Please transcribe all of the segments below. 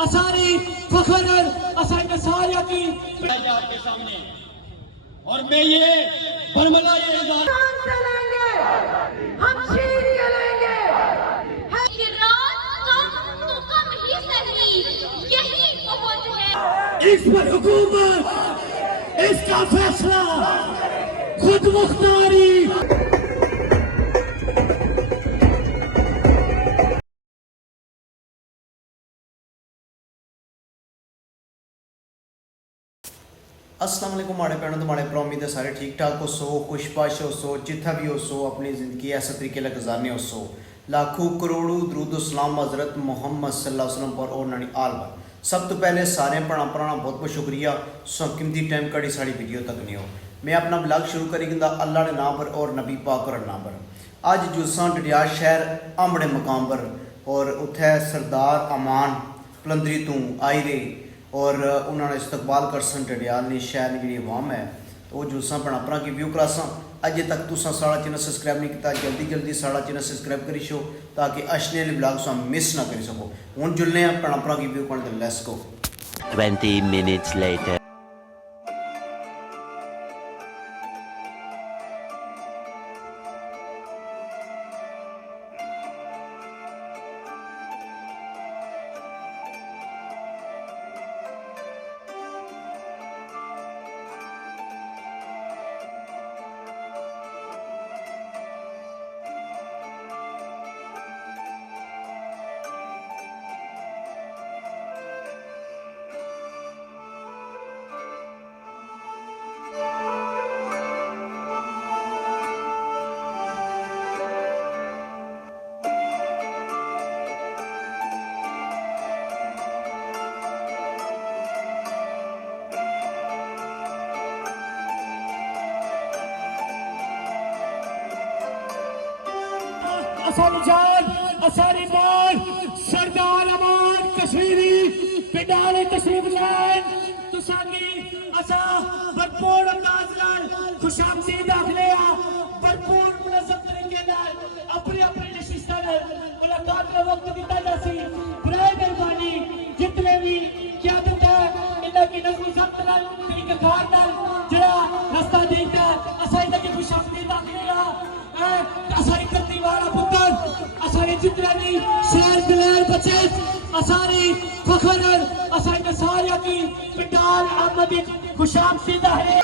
असारी फखर असारी सारिया की आपके सामने। और मैं ये बरमला ये चलेंगे, हम शीरियाँ लेंगे। कि रात कम तो कम ही सही, यही बहुत है। इस पर हुकूमत, इसका फैसला, खुद मुख्तारी। अस्सलाम वालेकुम माड़े भैनों तो माड़े भरा, उम्मीद है सारे ठीक ठाक हो सो, खुशबाश हो सो, जिथा भी हो सो, अपनी ज़िंदगी ऐसा तरीके से गुजारने हो सो। लाखों करोड़ों दरूद सलाम हज़रत मोहम्मद सल्लल्लाहु अलैहि वसल्लम पर और नानी आल पर। सब तो पहले सारे भैन भरावां बहुत बहुत शुक्रिया सो कीमती टाइम कड़ी साड़ी वीडियो तक नहीं हो। मैं अपना ब्लॉग शुरू करेगा अल्लाह के नाम पर और नबी पाक और नाम पर। अज जुस्सा डडियाल शहर आमड़े मकाम पर और उत्थे सरदार अमान पलंदरी तू आई रही और उन्होंने इस्तकबाल कर सन डडियाल ने शहर की जी अवाम है तो वो जुस्सा भैन भरा की व्यू करासा। अजे तक तुसा साड़ा चैनल सब्सक्राइब नहीं किया, जल्दी जल्दी साड़ा चैनल सब्सक्राइब करी शो ताकि अशने वाले ब्लॉग तुम मिस ना करी सको। हुण जुलने भैन भरा की व्यू करने लेट्स गो। 20 minutes later. असारी जान, असारी मान, सरदार अमान कश्मीरी पिंडाले तशरीफ लाएं तुसाकी असा भरपूर अंदाज नाल खुशामदीद आखने आ भरपूर मुनज़्ज़म तरीके नाल अपनी अपनी नशिस्तां नाल मुलाकात का वक्त दिता जासी। बराए मेहरबानी जितने भी क़यादत है इन्हां की नज़्म ज़ब्त नाल तरीक़ेकार नाल जड़ा रास्ता देता असा इन्हां की खुशामदीद आखने आ। असारी करती वाला पुत्र असारी जितना भी शहर दिलेर बचे असारी फखर असारी सारिया की पिंडाल आमदी खुशामदीद है।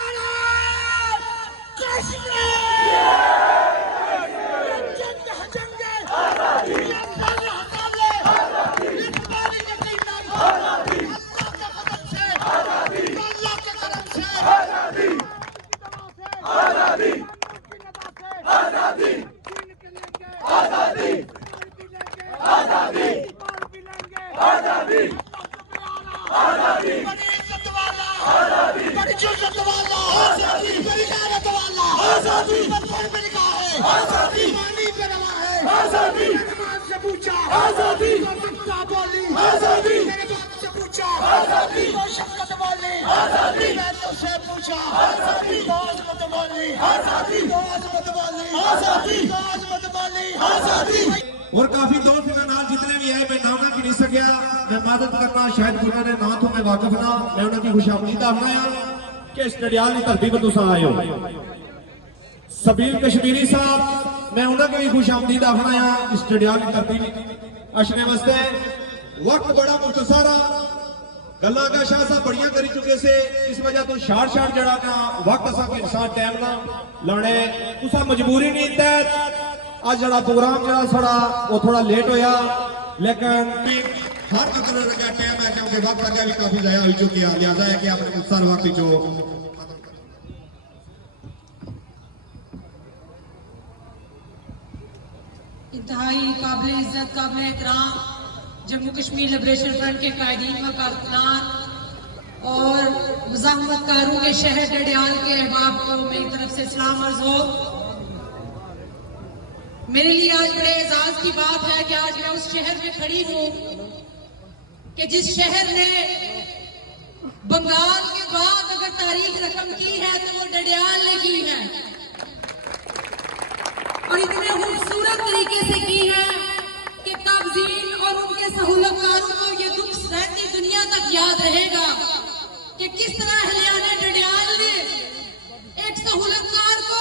और काफी दोस्त नाल जितने भी आए मैं नाम ना गिनी सकिया, मैं मदद करना शायद उन्होंने ना तो मैं वाकिफ ना मैं उन्होंने खुशामदीद आखना कि इस डडियाल की धरती पर तुसा आए हो। सबीर कश्मीरी साहब मैं उन्होंने भी खुशामदीद आखना इस डडियाल की धरती अशने वास्ते। वक्त बड़ा मुख्तसर गल्लां का शाह साहब बड़ियां करी चुके से इस वजह तो शार्ट शार्ट जड़ा ना वक्त असा के साथ टाइम ना लाने उसा मजबूरी नहीं तहत आज जड़ा प्रोग्राम जड़ा साड़ा वो थोड़ा लेट होया लेकिन हर मतलब लगा टाइम है क्योंकि वक्त अगर भी काफी ज़ाया हो चुकी है लिहाजा है कि आपने मुख्तार वक्त जो इंतहाई काबिल इज्जत काबिल एहतराम जम्मू कश्मीर लिबरेशन फ्रंट के कायदीन व कारकुनान और मुज़ाहमतकारों के शहर डडियाल के अहबाब को मेरी तरफ से सलाम अर्ज़ हो। मेरे लिए आज बड़े एजाज की बात है कि आज मैं उस शहर में खड़ी हूँ कि जिस शहर ने बंगाल के बाद अगर तारीख रकम की है तो वो डडियाल ने की है और इतने खूबसूरत तरीके से की है कि ताज़ीन और उनके सहूलतकारों को ये दुख सहती याद रहेगा कि किस तरह हलियाने डडियाल ने एक सहूलतकार को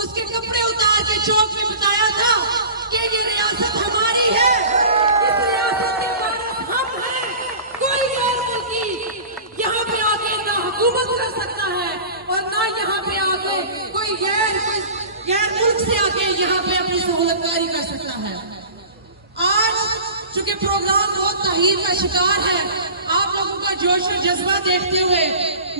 उसके कपड़े उतार के चौक में बताया था कि ये रियासत हमारी है, इस रियासत के वारिस हम हैं, कोई गैर मुल्की यहाँ पे आके ना हुकूमत कर सकता है और ना यहाँ पे आके कोई गैर मुल्क से आके यहाँ पे अपनी सहूलतकारी कर सकता है। आज चूंकि प्रोग्राम बहुत तहीर का शिकार है, आप लोगों का जोश और जज्बा देखते हुए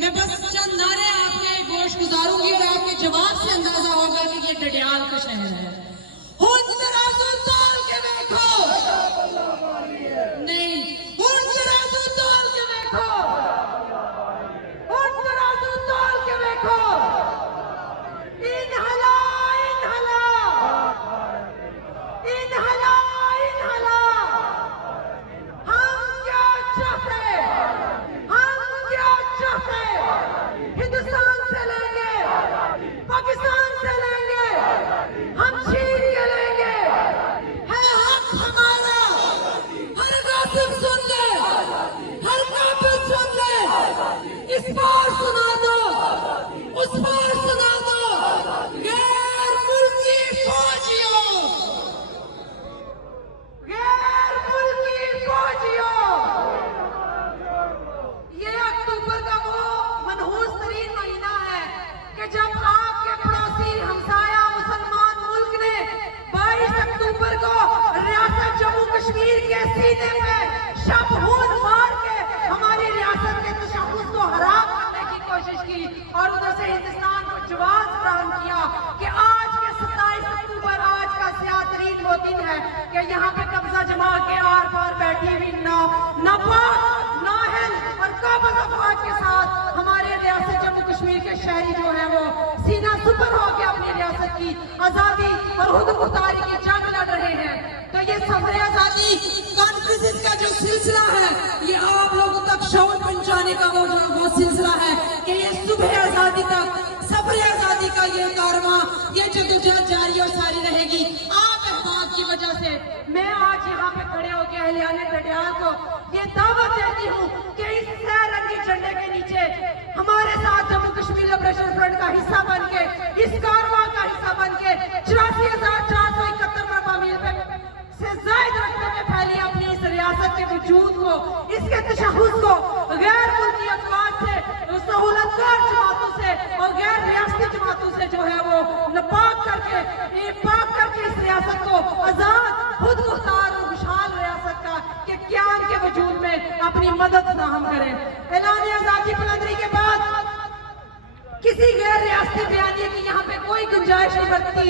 मैं बस चंद नारे आपके गोश गुजारूंगी और आपके जवाब से अंदाजा होगा कि ये डडियाल का शहर है। हुन तराजू तोल के देखो, नहीं, हुन तराजू तोल के देखो, हुन तराजू तोल के देखो। इनहला इनहला इनहला इनहला, हम क्या चाहते, हम क्या चाहते, हिंदुस्तान से लेंगे, पाकिस्तान से लेंगे, हम छीन के लेंगे, है हक हमारा। हर गासिब सुन ले, हर काबिल सुन ले, इस बार सुना दो, उस बार सुना दो, गैर मुल्की फौजियों, गैर मुल्की फौजियों। ये अक्टूबर का वो मनहूस तरीन महीना है कि जब आपके पड़ोसी हमसाया मुसलमान मुल्क ने 22 अक्टूबर को रियासत जम्मू कश्मीर के सीने पे शब खून मार के हमारी रियासत के तशद्दुद को हराम करने की कोशिश की और उधर से हिंदुस्तान को जवाब फराहम किया कि आज के 27 अक्टूबर आज का सियातरीन वो दिन है कि यहाँ पे कब्जा जमा के आर पार बैठी हुई नापाक नाहल और काबिज अफवाज के साथ हमारे रियासत जम्मू कश्मीर के शहरी जो है वो सीना सुपर हो के अपनी रियासत की आजादी और खुद मुख्तारी की जंग लड़ रहे हैं। तो ये सफर आजादी कॉन्फ्रेंस का जो सिलसिला है, ये आप लोगों तक शौक पहुंचाने का वो सिलसिला है कि ये सुबह आजादी तक सफर आजादी का ये कारवां, ये जद्दोजहद जारी और सारी रहेगी। आप अहबाब की वजह से मैं आज यहाँ पे खड़े होकर हलियाने डडियाल को ये दावत देती हूँ कि इस सैरंगी झंडे के नीचे हमारे साथ जम्मू कश्मीर लिबरेशन फ्रंट का हिस्सा बन के, इस कारवां का हिस्सा बन के 84,471 मरबा मील से जायद रखते में फैली अपनी इस रियासत के वजूद को, इसके तशहुस को गैर मुल्की अफवाज से, सहूलतकार जमातों से और गैर रियासती जमातों से जो है वो नापाक करके इस रियासत को आजाद, खुद मुख्तार और खुशहाल रियासत का के क्याम के वजूद में अपनी मदद फराहम करें। ऐलान आजादी बुलंदी के बाद किसी गैर रियासती बयानी की यहाँ पे कोई गुंजाइश नहीं बनती।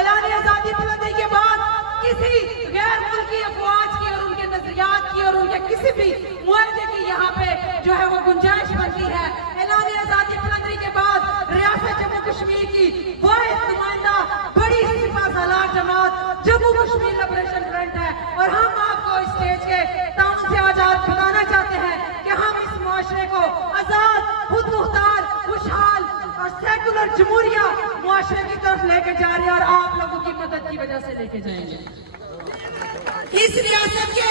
ऐलान आजादी बुलंदी के बाद किसी गैर मुल्की अफवाज की और उनके नजरियात की और उनके किसी भी मुआहदे की यहाँ पे जो है वो गुंजाइश बनती है। ऐलान आजादी बुलंदी के बाद रियासत जम्मू कश्मीर की वाहिद नुमाइंदा बड़ी सिपा-सालार जमात जम्मू कश्मीर लिबरेशन फ्रंट है और हम आपको इस स्टेज के ताउन से आजाद बताना चाहते हैं कि हम इस मुआशरे को आजाद, खुद मुख्तार, खुशहाल और सेकुलर जमहूरिया मुआशरे की तरफ लेके जा रहे हैं और आप लोगों की मदद की वजह से लेके जाएंगे। इस रियासत के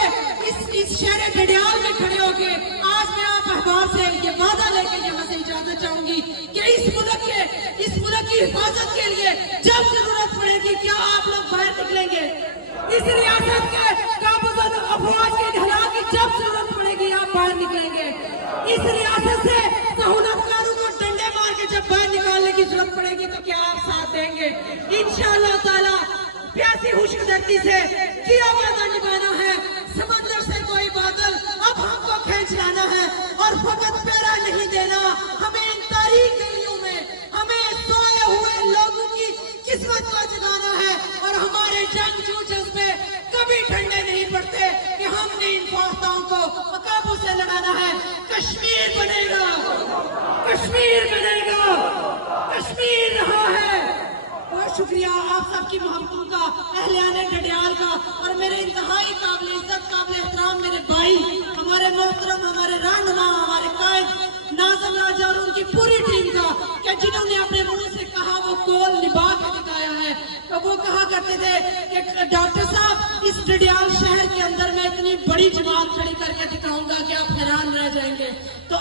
इस शहर डडियाल में खड़े होके आज मैं आप अहबाब से ये वादा लेके यहाँ से इजाजत चाहूंगी कि इस मुल्क की हिफाजत के लिए जब जरूरत पड़ेगी क्या आप लोग बाहर निकलेंगे? इस रियासत के काबूज अफवाज के ढला की जब जरूरत पड़ेगी आप बाहर निकलेंगे। इस रियासत से सहूलतकारों को डंडे मार के जब बाहर निकालने की जरूरत पड़ेगी तो क्या आप साथ देंगे? इंशाअल्लाह ताला प्यासी खुशकदर्ती से किया वादा निभाना है। समंदर से कोई बादल अब हमको खींच लाना है और फकत पैरा नहीं देना, हमें इन तारीख गलियों में हमें सोए हुए लोगों की किस्मत को जगाना है और हमारे जंगजू जज्बे कभी ठंडे नहीं पड़ते कि हमने इन फौजदारों को काबू से लड़ाना है। कश्मीर बनेगा, कश्मीर बनेगा, कश्मीर रहा है। बहुत शुक्रिया आप सबकी मोहब्बतों का, अहलियाने डडियाल का और मेरे इंतहाई काबिल इज्जत काबिल एहतराम मेरे भाई, हमारे मोहतरम, हमारे रहनुमा, हमारे कायद नाज़िम राजा और उनकी पूरी टीम का कि जिन्होंने अपने मुंह से कहा वो कौल निभा के दिखाया है। तो वो कहा करते थे कि डॉक्टर साहब इस डडियाल शहर के अंदर मैं इतनी बड़ी जमात खड़ी करके दिखाऊंगा कि आप हैरान रह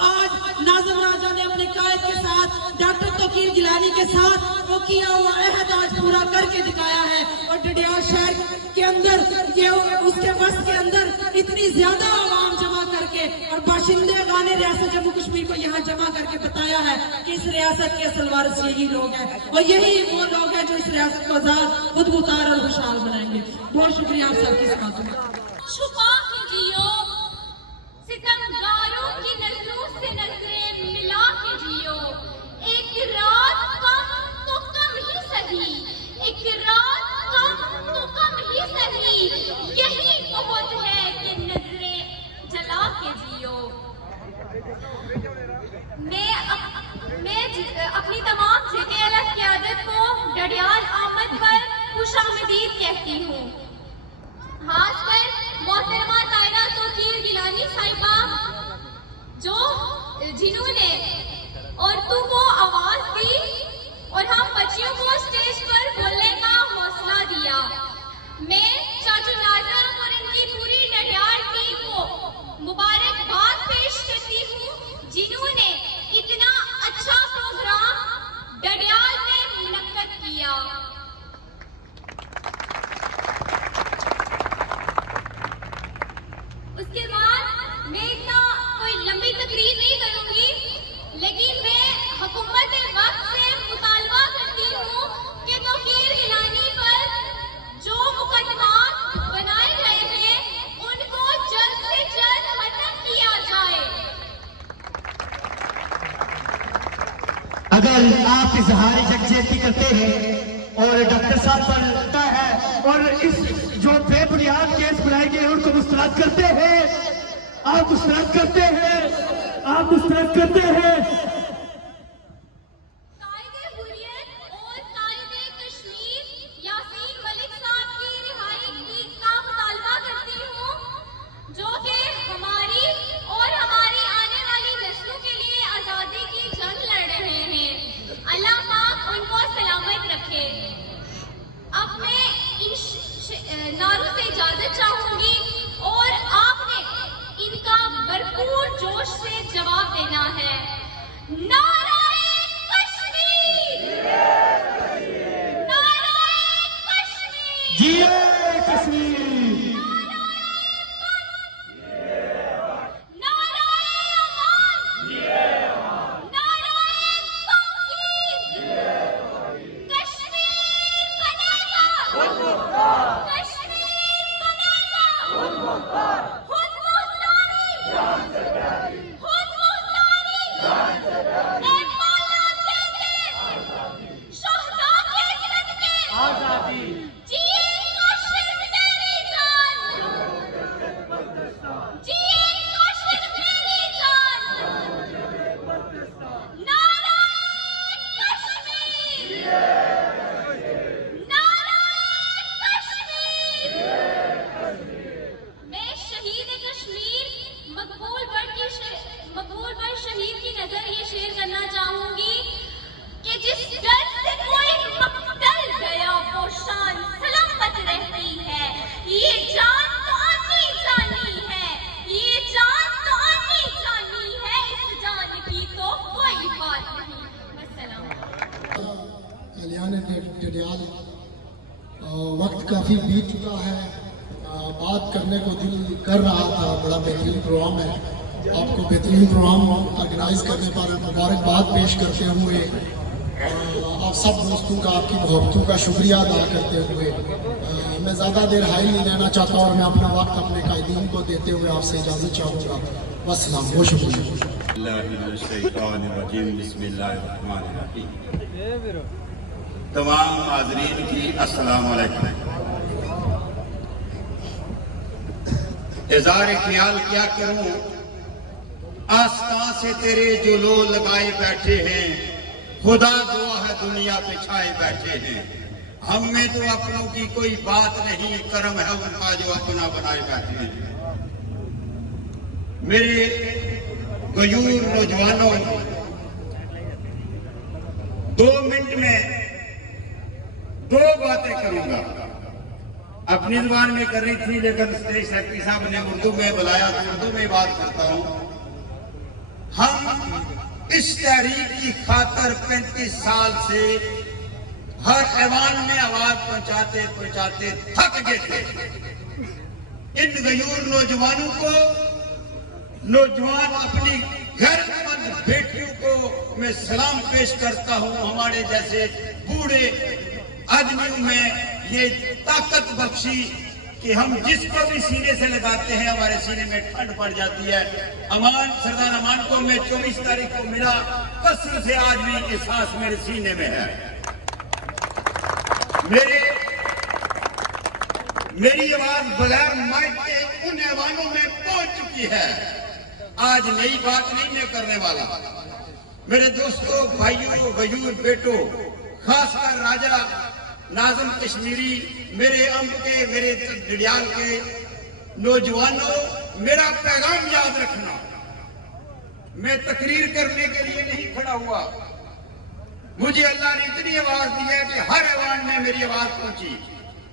आज नाज़िम राजा ने अपने कायद के साथ डॉक्टर तौकीर गिलानी के साथ वो किया हुआ अहद आज पूरा करके दिखाया है। और डडियाल शहर के अंदर ये उसके बस के अंदर इतनी ज्यादा आवाम जमा करके और बाशिंदे गाने रियासत जम्मू कश्मीर को यहाँ जमा करके बताया है कि इस रियासत के असल वारिस यही लोग हैं और यही वो लोग हैं जो इस रियासत को आजाद, खुदमुख्तार और खुशहाल बनाएंगे। बहुत शुक्रिया आप सबकी इस बात में। छुपा के जियो, सितमगारों की नजरों से नजरें मिला के जियो। एक रात कम तो कम ही सही, एक रात कम तो कम ही सही, यही बहुत है कि नजरें जला के जियो। मैं अपनी तमाम JKLF क़यादत को डडियाल आमद पर खुशामदीद कहती हूँ। खासकर मोहतरमा तायरा तौकीर गिलानी साहिबा जिन्होंने और तू को आवाज दी और हम बच्चियों को स्टेज पर बोलने का हौसला दिया। मैं चाचू नाजर और इनकी पूरी डडियाल टीम को मुबारकबाद पेश करती हूँ जिन्होंने इतना अच्छा प्रोग्राम डडियाल में मुनक्कद किया। उसके बाद मैं इतना कोई लंबी तकरीर नहीं करूंगी, लेकिन मैं हुकूमत वक्त से मुतालबा करती हूँ कि तौकीर गिलानी पर जो मुकदमात बनाए गए हैं उनको जल्द से जल्द खत्म किया जाए। अगर आप इजहार यकजहती करते हैं और डॉक्टर साहब पर लगता है और इस जो बेबुनियाद केस बनाए गए उनको मुस्तरद करते हैं, आप मुस्तरद करते हैं, आप मुस्तरद करते हैं। कायदे हुर्रियत और कायदे कश्मीर यासीन मलिक साहब की रिहाई का मुतालबा करती हूँ, जो कि हमारी और हमारी आने वाली नस्लों के लिए आजादी की जंग लड़ रहे हैं। अल्लाह पाक उनको सलामत रखे। अब मैं इन नारों से इजाजत चाहूंगी और आपने इनका भरपूर जोश से जवाब देना है। नाराए कश्मीर, नाराए कश्मीर, जिए कश्मीर, नाराए अमान, नाराए तौकीर, कश्मीर बनेगा, कश्मीर बनेगा, खुदमुख्तारी, खुदमुख्तारी, ए मौला दे दे, शोहदा के सदके, जिए काशिफ तेरी जान, जिए काशिफ तेरी जान, नाराए कश्मीर, नाराए कश्मीर। मैं शहीद कश्मीर मकबूल बट शहीद की नजर ये शेर करना चाहूंगी कि जिस डर से कोई मकतल गया वो शान सलामत रहती है। ये जान तो आनी जानी है, ये जान तो आनी जानी है, इस जान की तो कोई बात नहीं। वस्सलाम। कल्याण डडियाल, वक्त काफ़ी बीत चुका है, बात करने को दिल कर रहा था। बड़ा बेहतरीन प्रोग्राम है, आपको बेहतरीन प्रोग्राम ऑर्गेनाइज करने पर मुबारकबाद पेश करते हुए आप सब दोस्तों का, आपकी मोहब्बतों का शुक्रिया अदा करते हुए मैं ज़्यादा देर हाई नहीं रहना चाहता और मैं अपना वक्त अपने कायदीन को देते हुए आपसे इजाज़त चाहूँगा। वस्सलाम, बहुत शुक्रिया। तमाम हाज़रीन की अस्सलाम वालेकुम। इज़हार ख्याल क्या करूं, आस्था से तेरे जो लो लगाए बैठे हैं, खुदा दुआ है दुनिया पे छाए बैठे हैं। हम में तो अपनों की कोई बात नहीं, करम है उनका जो अपना बनाए बैठे हैं। मेरे गयूर नौजवानों, 2 मिनट में 2 बातें करूंगा। अपनी जुबान में कर रही थी, लेकिन स्टेज सेक्रेटरी साहब ने उर्दू में बुलाया तो उर्दू में बात करता हूं। हम इस तहरीक की खातर 35 साल से हर ऐवान में आवाज पहुंचाते पहुंचाते थक गए थे। इन गयूर नौजवानों को, नौजवान अपनी गैरतमंद बेटियों को मैं सलाम पेश करता हूं। हमारे जैसे बूढ़े आदमियों में ये ताकत बख्शी कि हम जिसको भी सीने से लगाते हैं हमारे सीने में ठंड पड़ जाती है। अमान, सरदार अमान को मैं 24 तारीख को मिला, कसर से आज भी ये सांस मेरे सीने में है। मेरी आवाज बगैर माइक के उन ऐवानों में पहुंच चुकी है। आज नई बात नहीं मैं करने वाला। मेरे दोस्तों, भाइयों, गयूर बेटों, खासकर राजा नाज़िम कश्मीरी, मेरे अम्ब के, मेरे डडियाल के नौजवानों, मेरा पैगाम याद रखना। मैं तकरीर करने के लिए नहीं खड़ा हुआ। मुझे अल्लाह ने इतनी आवाज दी है कि हर ऐवान में मेरी आवाज पहुंची,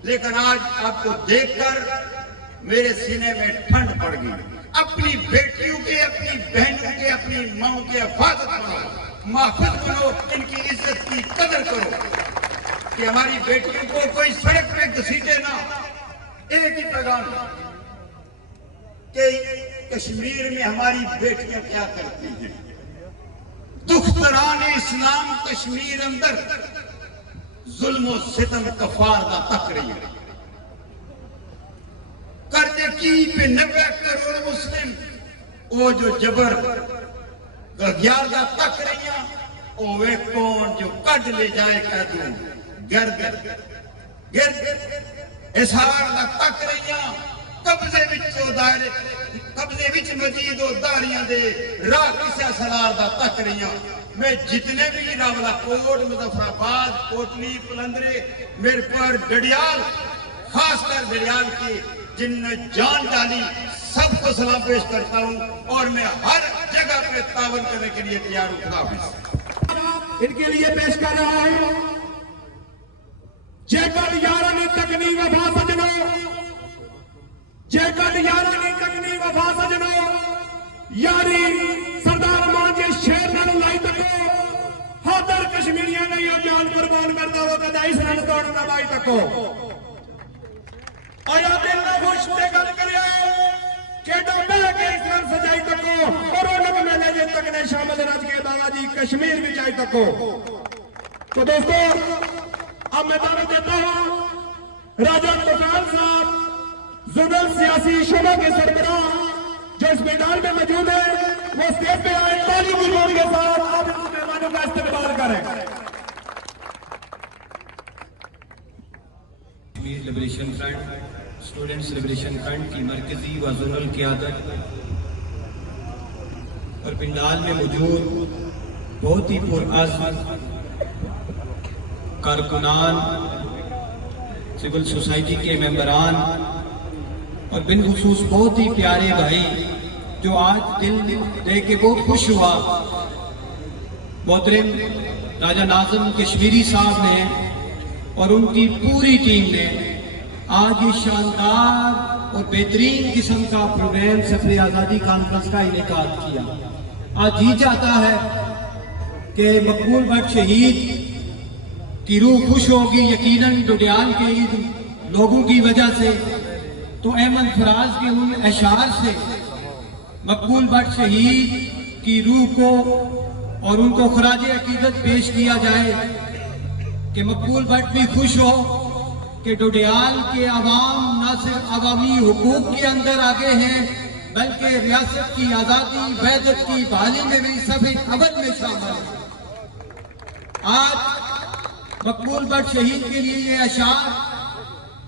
लेकिन आज आपको देखकर मेरे सीने में ठंड पड़ गई। अपनी बेटियों के, अपनी बहनों के, अपनी माओ के हिफाजत करो, महफूज बनो, इनकी इज्जत की कदर करो कि हमारी बेटियों को कोई सड़क पे घसीटे ना। एक ही पैगाम कि कश्मीर में हमारी बेटियां क्या करती हैं। दुख्तरान इस्लाम कश्मीर अंदर जुल्म सितम कफार दा तक रही है। करते की पे 90 करोड़ मुस्लिम वो जो जबर गगियार दा तक रही है, ओ वे कौन जो कद ले जाए कह दूं गर्द इजहार दा तक रही है। कब्जे विचों दायरे, कब्जे विच मजीद दारियां दे राह किसा सलार दा तक रही है। मैं जितने भी रावलाकोट, मुजफ्फराबाद, कोटली, पुलंदरे, मेरे पर डडियाल, खासकर डडियाल की जिनने जान डाली, सबको सलाम पेश करता हूं और मैं हर जगह पे तावन करने के लिए तैयार हूं। इनके लिए पेश कर रहा है जेकर यारा ने तकनी वफा सजनो, जेकर यारा ने तकनी वफा सजनो, यारी सरदार मान जे शेर नाल लाई तको, हादर कश्मीरिया ने ये जान कुर्बान करता हो कदाई सन तोड़ ना लाई तको। आया दिल ना खुश ते गल करे केडो मिल के इस्लाम सजाई तको और उन्हें मेले जे तक ने शामिल रज के बाबा जी कश्मीर में जाई तको। तो दोस्तों, अब मैं दावत देता हूं राजा तुफान साहब, जुनल सियासी शोबा के सरबराह जो इस मैदान में मौजूद है, वो स्टेज पे आए, ताली की जोड़ के साथ आप इन मेहमानों का इस्तेमाल करें। Kashmir liberation front, students liberation front की मरकजी व जोनल क़यादत और पिंडाल में मौजूद बहुत ही पुरअज़्म कारकुनान, सिविल सोसाइटी के मेंबरान और बिनखुसूस बहुत ही प्यारे भाई जो आज दिल देख के बहुत खुश हुआ। मोहतरम राजा नाज़िम कश्मीरी साहब ने और उनकी पूरी टीम ने आज ये शानदार और बेहतरीन किस्म का प्रोग्राम सफर आज़ादी कॉन्फ्रेंस का इनेकाद किया। आज जी चाहता है कि मकबूल भट्ट शहीद की रूह खुश होगी, यकीनन डडियाल के लोगों की वजह से। तो अहमद फराज के उन अशार से मकबूल भट्ट शहीद की रूह को और उनको खराज अकीदत पेश किया जाए कि मकबूल भट्ट भी खुश हो कि डडियाल के अवाम न सिर्फ अवामी हुकूक के अंदर आगे हैं, बल्कि रियासत की आज़ादी, वहदत की बहाली में भी सभी अव्वल में शामिल है। आज मकबूल भट्ट शहीद के लिए ये अशार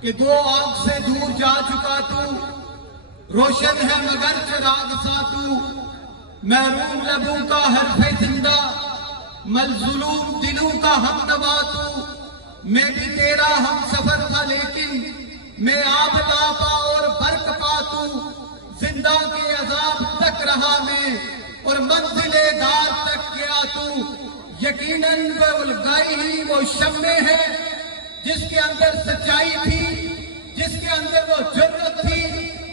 कि दो आग से दूर जा चुका तू, रोशन है मगर चिराग सा तू, महरूम लबों का हरफे जिंदा, मलजुलूम दिलों का हमदवा तू। मैं भी तेरा हम सफर था लेकिन मैं आप लापा और बर्क पा तू, जिंदा के अजाब तक रहा मैं और मंजिले दार तक गया तू। यकीनन वो उलगाई ही वो शम्मे है जिसके अंदर सच्चाई थी, जिसके अंदर वो जुर्रत थी,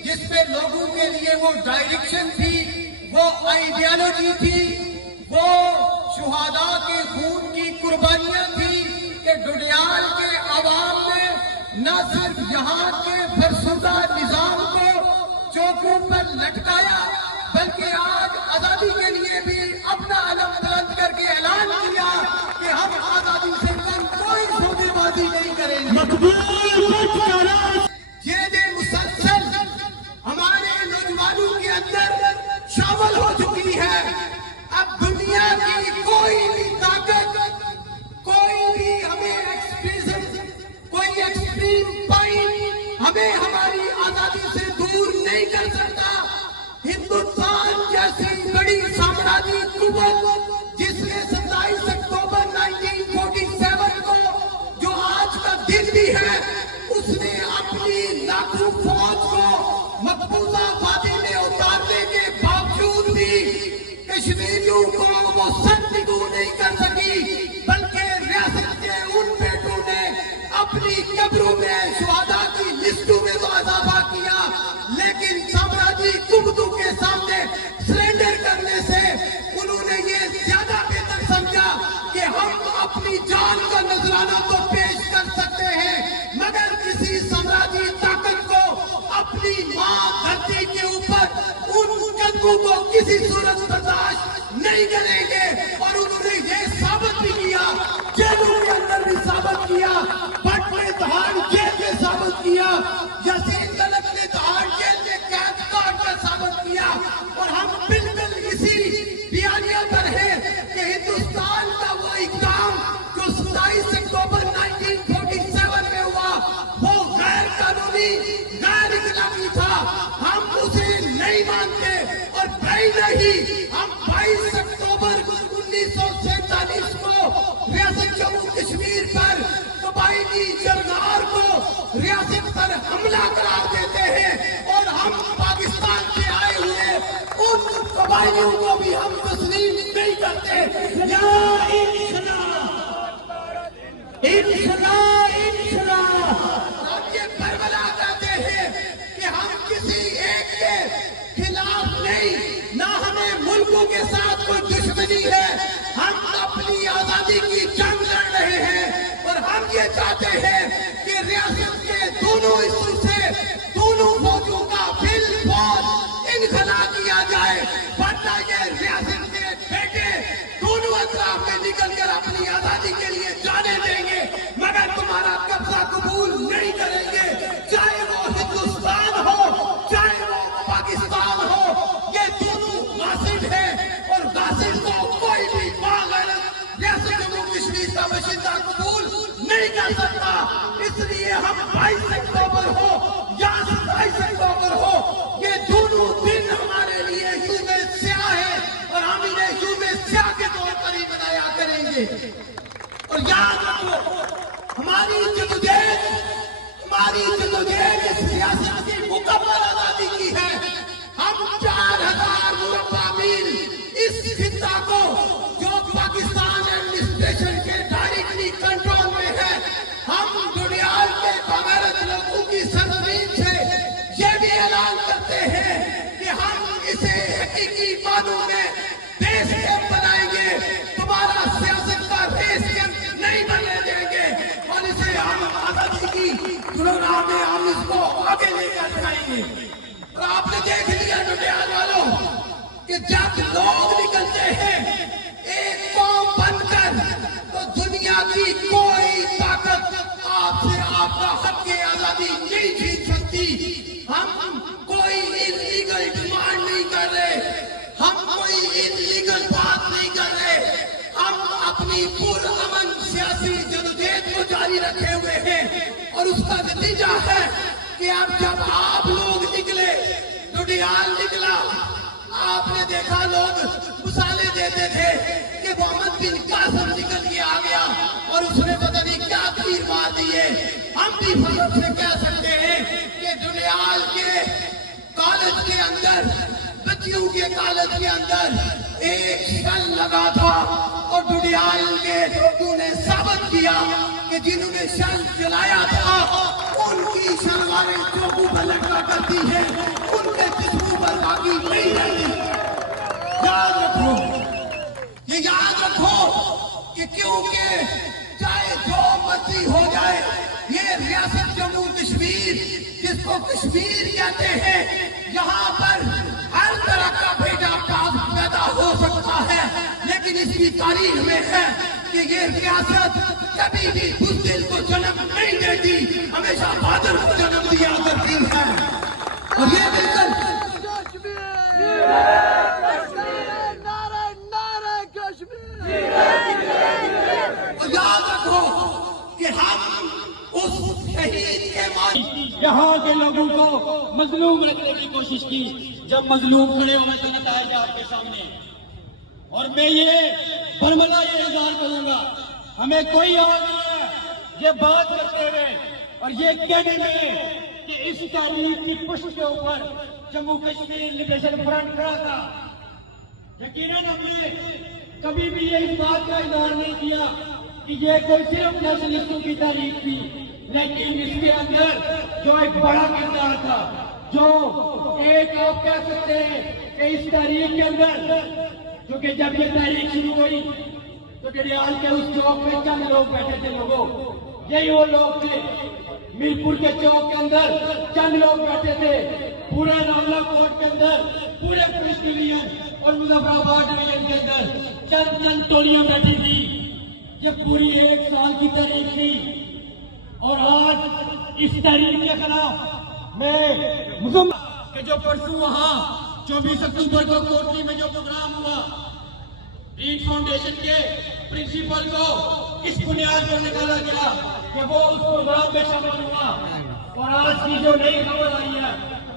जिसमें लोगों के लिए वो डायरेक्शन थी, वो आइडियोलॉजी थी, वो शुहादा के खून की कुर्बानियां थी कि डुडियाल के अवाम ने न सिर्फ यहाँ के फरसुदा निजाम को चौकों पर लटकाया, बल्कि आज आजादी के लिए भी अपना अलम बुलंद करके ऐलान किया कि हम आजादी से कम कोई सौदेबाजी नहीं करेंगे। ये मुसलसल हमारे नौजवानों के अंदर शामिल हो चुकी है। अब दुनिया की कोई भी ताकत, कोई भी हमें कोई एक्सट्रीम पॉइंट हमें हमारी आजादी से दूर नहीं कर सकता। हिंदुस्तान जैसी बड़ी साम्राज्य कुव्वत जिसने 27 अक्टूबर 1947 को जो आज का दिन भी है, उसने अपनी लाखों फौज को मकबूजा वादी में उतारने के बावजूद भी कश्मीरियों को वो संदिग्ध नहीं कर सकी, बल्कि रियासत के उन बेटों ने अपनी कब्रों में शुहादा की लिस्टों में तो इजाफा किया, लेकिन साम्राज्य कुव्वतों के सामने सरेंडर करने से उन्होंने ये ज्यादा बेहतर समझा कि हम अपनी जान का नजराना तो पेश कर सकते हैं, मगर किसी साम्राज्य ताकत को अपनी मां धरती के ऊपर उन कदमों को किसी सूरत बर्दाश्त नहीं करेंगे। और उन्होंने ये साबित भी किया, जेलों के अंदर भी साबित किया, पटने दहाड़ जेल में साबित किया, यासीन मलिक ने दहाड़ जेल में कैद काट कर साबित किया। और हम बिल्कुल इसी बयानिया पर हैं कि हिंदुस्तान का वो इक़दाम जो 27 अक्टूबर 1947 में हुआ, वो गैर कानूनी, गैर इस्लामी था, हम उसे नहीं मानते। और नहीं, हम 22 अक्टूबर 1947 को रियासत जम्मू कश्मीर पर कबायली जरगार को रियासत पर हमला करार देते हैं, और हम पाकिस्तान से आए हुए उन कबायलियों को भी हम तस्लीम नहीं करते। ये बरबला कहते हैं कि हम किसी एक के खिलाफ नहीं, ना हमें मुल्कों के साथ कोई दुश्मनी है, हम अपनी आजादी की जंग लड़ रहे हैं। और हम ये चाहते हैं कि रियासत के दोनों हिस्सों से दोनों फौजों का बिल्कुल इनखला किया जाए, वरना ये रियासत के बेटे दोनों अतराफ में निकल कर अपनी आजादी के लिए जाने देंगे, मगर तुम्हारा कब्जा कबूल नहीं करेंगे, चाहे वो हिंदुस्तान हो चाहे वो पाकिस्तान हो। ये दोनों गासिब है, और गासिब को कोई भी रियासत जम्मू कश्मीर का बाशिंदा कबूल नहीं कर सकता। इसलिए हम 22 अक्टूबर हो या 27 अक्टूबर हो, ये दोनों दिन हमारे लिए यूमे स्याह है, और हम इन्हें यूमे स्याह के तौर पर ही बनाया करेंगे। और याद रखो, हमारी जदोजहद इस रियासत की मुकम्मल आजादी की है। हम 4000 मुरब्बा मील इस खित्ता को जो पाकिस्तान एडमिनिस्ट्रेशन के डायरेक्टली कंट्रोल में है, हम डुडियाल के बगैरत लोगों की सरजमीन से ये भी ऐलान करते हैं कि हम इसे हकीकी मानों में देश कैंप बनाएंगे, तुम्हारा सियासत का देश कैंप नहीं बनने देंगे, और इसे हम आजादी की प्रोग्राम में हम इसको आगे लेकर जाएंगे। और आपने देख लिया डुडियाल वालों कि जब लोग निकलते हैं एक कौम बनकर, तो दुनिया की कोई ताकत आपसे आपका हक की आजादी नहीं छीन सकती। हम कोई इलीगल डिमांड नहीं कर रहे, हम कोई इलीगल बात नहीं कर रहे, हम अपनी पुरअमन सियासी जदोजहद को जारी रखे हुए हैं। और उसका नतीजा है कि अब जब आप लोग निकले, डुडियाल निकला, आपने देखा लोग मिसालें देते थे कि मोहम्मद बिन कासिम निकल के आ गया और उसने पता नहीं क्या तीर मार दिए। हम भी फर्ज से कह सकते हैं कि डुडियाल के कॉलेज के अंदर, बच्चियों के कॉलेज के अंदर एक शल लगा था, और डुडियाल के लोगों ने साबित किया कि जिन्होंने शल जलाया था उनकी शलवारें चौकों पर लटका करती है, उनके जिस्मों पर बाकी नहीं रहती। के चाहे जो मर्जी हो जाए, ये रियासत जम्मू कश्मीर जिसको कश्मीर कहते हैं, यहाँ पर हर तरह का बेटा पैदा हो सकता है, लेकिन इसकी तारीख में है कि ये रियासत कभी भी बुज़दिल को जन्म नहीं देती, हमेशा बहादुर को जन्म दिया करती है। और ये बिल्कुल याद रखो कि हम उस शहीद के मान यहाँ के लोगों को मजलूम रखने की कोशिश की। जब मजलूम खड़े होने जनता आएगी आपके सामने, और मैं ये बरमला ये इज़हार करूंगा, हमें कोई आवाज नहीं है ये बात करते हुए और ये कहने में कि इस तारीख की पुष्ट के ऊपर जम्मू कश्मीर लिबरेशन फ्रंट खड़ा था। यकीनन हमने कभी भी ये इस बात का इज़हार नहीं किया कि ये कोई सिर्फ नेशनलिस्टों की तारीख थी, लेकिन इसके अंदर जो एक बड़ा किरदार था, जो एक आप कह सकते हैं कि इस तारीख के अंदर, जो कि जब ये तारीख शुरू हुई तो डडियाल के उस चौक में चंद लोग बैठे थे। लोगों, यही वो लोग थे। मीरपुर के चौक के अंदर चंद लोग बैठे थे। पूरे रामला कोर्ट के अंदर, पूरे पुलिस डिवीजन और मुजफ्फराबाद डिवीजन के अंदर चंद टोलियां बैठी थी। ये पूरी 1 साल की तारीख थी, और आज इस तारीख के खिलाफ मैं मुजम्मल के जो परसों वहां 24 अक्टूबर को कोटली में जो प्रोग्राम हुआ, रीड फाउंडेशन के प्रिंसिपल को इस बुनियाद पर निकाला गया कि वो उस प्रोग्राम में शामिल हुआ, और आज की जो नई खबर आई है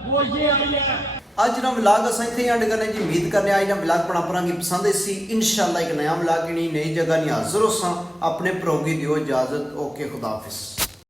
वो ये आई है। ਅੱਜ ਦਾ ਵਲੌਗ ਅਸਾਂ ਇੱਥੇ ਐਂਡ ਕਰਨੇ ਜੀ। ਉਮੀਦ ਕਰਨੇ ਅੱਜ ਦਾ ਵਲੌਗ ਬਣਾ ਪਰਾਂਗੇ ਪਸੰਦ ਸੀ। ਇਨਸ਼ਾਅੱਲਾ ਇੱਕ ਨया ਵਲੌਗ ਨਹੀਂ, ਨਈ ਜਗ੍ਹਾ ਨਹੀਂ ਹਾਜ਼ਰ ਹੋਸਾਂ। ਆਪਣੇ ਭਰਾ ਦੀ ਦਿਓ ਇਜਾਜ਼ਤ। ਓਕੇ, खुदा हाफिज़।